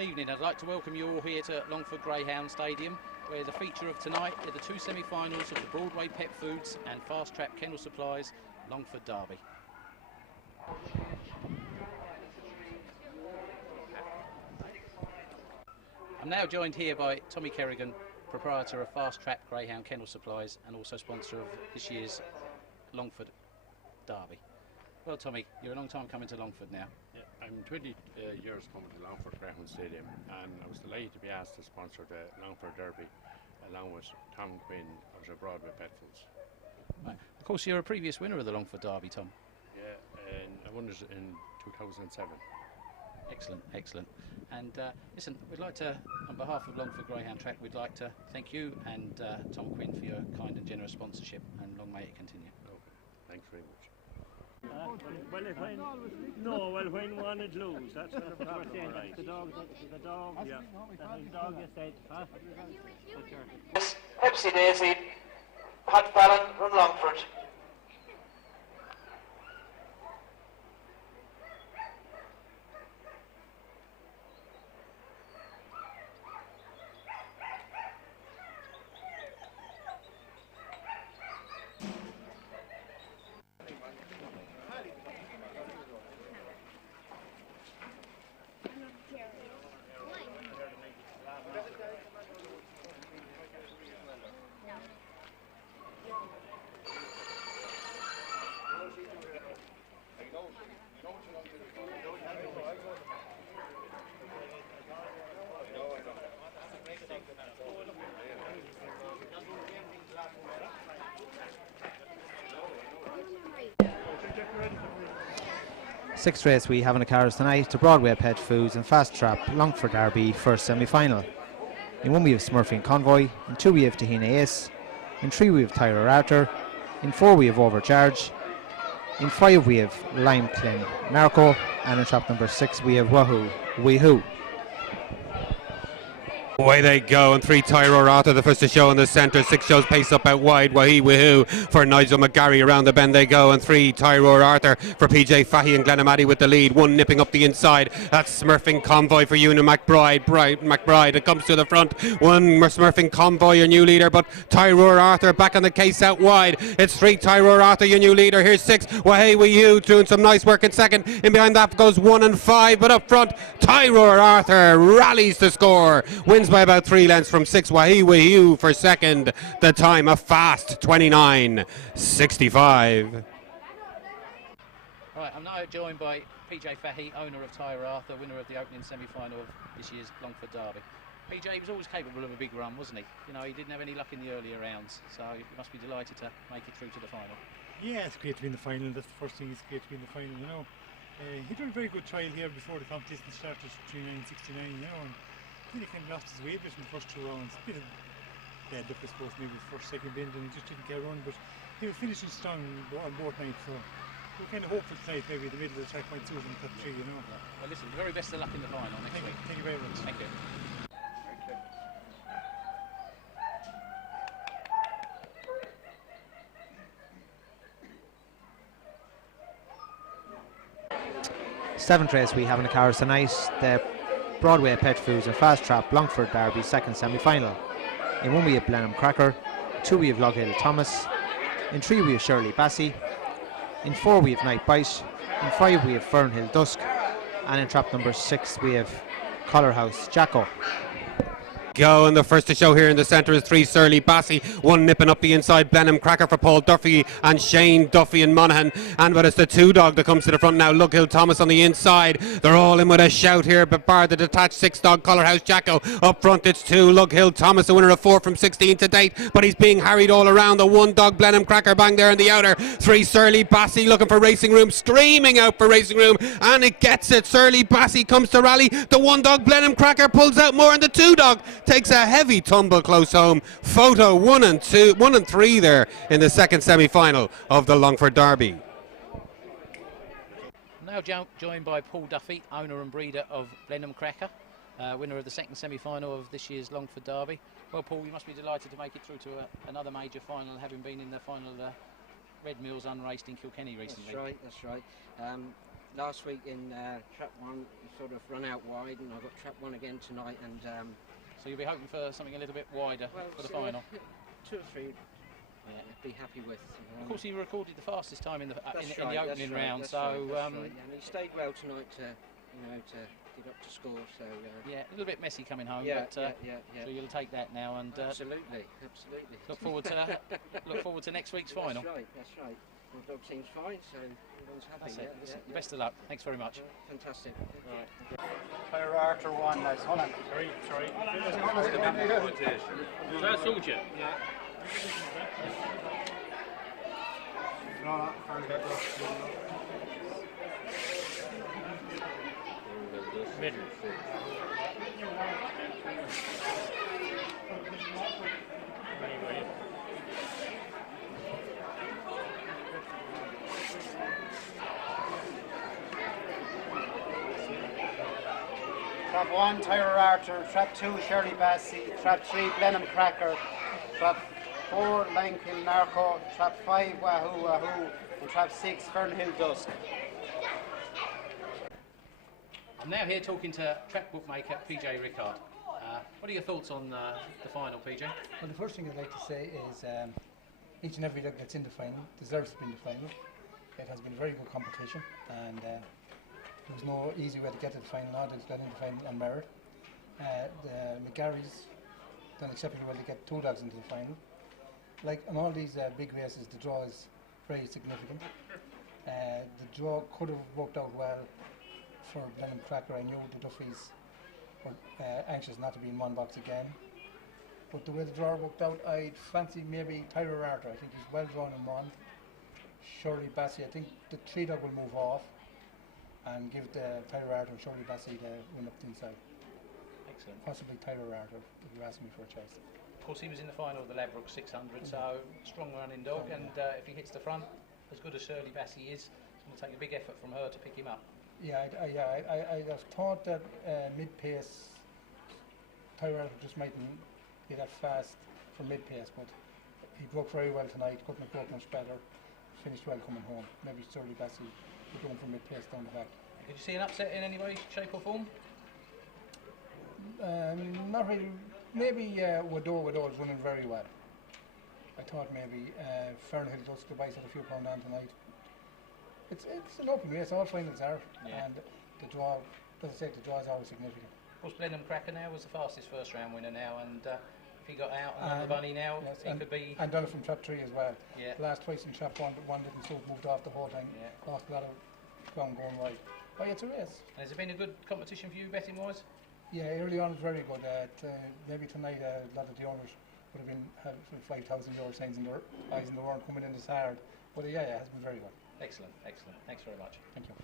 evening. I'd like to welcome you all here to Longford Greyhound Stadium, where the feature of tonight are the two semi-finals of the Broadway Pet Foods and Fast Track Kennel Supplies Longford Derby. I'm now joined here by Tommy Kerrigan, proprietor of Fast Track Greyhound Kennel Supplies and also sponsor of this year's Longford Derby. Well, Tommy, you're a long time coming to Longford now. Yeah, I'm 20 years coming to Longford Greyhound Stadium, and I was delighted to be asked to sponsor the Longford Derby along with Tom Quinn of the Broadway Pet Foods. Right. Of course, you're a previous winner of the Longford Derby, Tom. Yeah, and I won it in 2007. Excellent, excellent. And listen, we'd like to, on behalf of Longford Greyhound Track, we'd like to thank you and Tom Quinn for your kind and generous sponsorship, and long may it continue. Okay, thanks very much. When one is lose, that's what the problem is. Right. The dog, yeah. The dog is dead. Pepsi Daisy, Pat Fallon from Longford. Sixth race we have in the cars tonight, the Broadway Pet Foods and Fast Track Longford Derby first semi-final. In 1 we have Smurfy and Convoy, in 2 we have Tahina Ace, in 3 we have Tyler Arthur, in 4 we have Overcharge, in 5 we have Lime Clem Narco, and in trap number 6 we have Wahoo Weehoo. Away they go, and 3 Tyro Arthur, the first to show in the centre. 6 shows pace up out wide. Wahee Wahoo for Nigel McGarry. Around the bend they go, and 3 Tyro Arthur for PJ Fahy and Glenamady with the lead. 1 nipping up the inside. That's Smurfing Convoy for Una McBride. It comes to the front. 1 Smurfing Convoy, your new leader, but Tyro Arthur back on the case out wide. It's 3 Tyro Arthur, your new leader. Here's 6 Wahee Wahoo doing some nice work in second. In behind that goes 1 and 5, but up front Tyro Arthur rallies to score. Wins by about 3 lengths from 6 Wahee Wahoo for second. The time a fast 29.65. Right, I'm now joined by PJ Fahy, owner of Tyre Arthur, winner of the opening semi-final of this year's Longford Derby. PJ, he was always capable of a big run, wasn't he? You know, he didn't have any luck in the earlier rounds, so you must be delighted to make it through to the final. Yeah, it's great to be in the final. That's the first thing. It's great to be in the final, you know. He did a very good trial here before the competition started, 39.69, you know. And he kind of lost his way a bit in the first 2 rounds. A bit of bad luck, I suppose, maybe the first, second bend, and he just didn't get a run. But he was finishing strong on both nights, so we're kind of hopeful tonight. Maybe the middle of the track might suit him top 3, you know. Well, listen, very best of luck in the final next week. Thank you very much. Thank you. Seventh race we have in the cars tonight, the Broadway Pet Foods and Fast Track Longford Derby second semi-final. In 1 we have Blenheim Cracker, 2 we have Loghill Thomas, in 3 we have Shirley Bassey, in 4 we have Night Bite, in 5 we have Fernhill Dusk, and in trap number 6 we have Collarhouse Jacko. Go, and the first to show here in the centre is 3 Surly Bassey. 1 nipping up the inside, Blenheim Cracker for Paul Duffy and Shane Duffy and Monaghan. But it's the 2 dog that comes to the front now. Lughill Thomas on the inside. They're all in with a shout here, but bar the detached 6 dog Collarhouse Jacko. Up front it's 2 Lughill Thomas, the winner of 4 from 16 to date, but he's being harried all around. The 1 dog Blenheim Cracker bang there in the outer. 3 Surly Bassey looking for Racing Room, screaming out for Racing Room, and it gets it. Surly Bassey comes to rally. The 1 dog Blenheim Cracker pulls out more, and the 2 dog takes a heavy tumble close home. Photo 1 and 3 there in the second semi-final of the Longford Derby. Now joined by Paul Duffy, owner and breeder of Blenheim Cracker, winner of the second semi-final of this year's Longford Derby. Well, Paul, you must be delighted to make it through to another major final, having been in the final Red Mills unraced in Kilkenny recently. That's right. last week in trap 1, he sort of run out wide, and I got trap 1 again tonight. And so you'll be hoping for something a little bit wider for the final. 2 or 3. I'd be happy with. Of course, he recorded the fastest time in the right, opening round, that's so right, and he stayed well tonight to get up to score. So yeah, a little bit messy coming home, yeah, but yeah. so you'll take that now, and absolutely. look forward to next week's final. That's right. The dog seems fine, so everyone's happy. Yeah. Best of luck. Thanks very much. Fantastic. Right. Tyre Arthur won, that's Holland. Sorry. That's Uja. No, Middle. Trap 1, Tyre Arthur. Trap 2, Shirley Bassey. Trap 3, Blenheim Cracker. Trap 4, Lankill Narco. Trap 5, Wahoo Wahoo. And Trap 6, Fernhill Dusk. I'm now here talking to track bookmaker PJ Rickard. What are your thoughts on the final, PJ? Well, the first thing I'd like to say is each and every dog that's in the final deserves to be in the final. It has been a very good competition, and there was no easy way to get to the final. Now they've got in the final on merit. The McGarry's done exceptionally well to get 2 dogs into the final. Like in all these big races, the draw is very significant. The draw could have worked out well for Blenheim Cracker. I knew the Duffys were anxious not to be in one box again. But the way the draw worked out, I'd fancy maybe Tyre Arthur. I think he's well drawn in 1. Shirley Bassey, I think the 3 dog will move off and give the Tyre Arthur and Shirley Bassey the win up the inside. Excellent. Possibly Tyre Arthur, if you ask me for a choice. Of course, he was in the final of the Ladbroke 600, so strong running dog, and if he hits the front, as good as Shirley Bassey is, it's going to take a big effort from her to pick him up. Yeah, I have thought that mid-pace, Tyre Arthur just mightn't be that fast for mid-pace, but he broke very well tonight, couldn't have broke much better, finished well coming home. Maybe Shirley Bassey was going for mid-pace down the back. Did you see an upset in any way, shape or form? Not really. Maybe Waddell is running very well. I thought maybe Fernhill Dusk the Bice had a few pound on tonight. It's an open race, all finals are, and the draw, as I said, the draw is always significant. Of course, Blenheim Cracker now was the fastest first round winner now, and if he got out and on the bunny now, he could be... And done it from trap 3 as well. Yeah. The last twice in trap 1, but 1 didn't, so moved off the whole time. Yeah. Lost a lot of ground going wide. But yeah, it's a race. And has it been a good competition for you, betting-wise? Yeah, early on it was very good. Maybe tonight a lot of the owners would have been having €5,000 signs in their eyes and they weren't coming in as hard. But yeah, it has been very good. Excellent, excellent. Thanks very much. Thank you.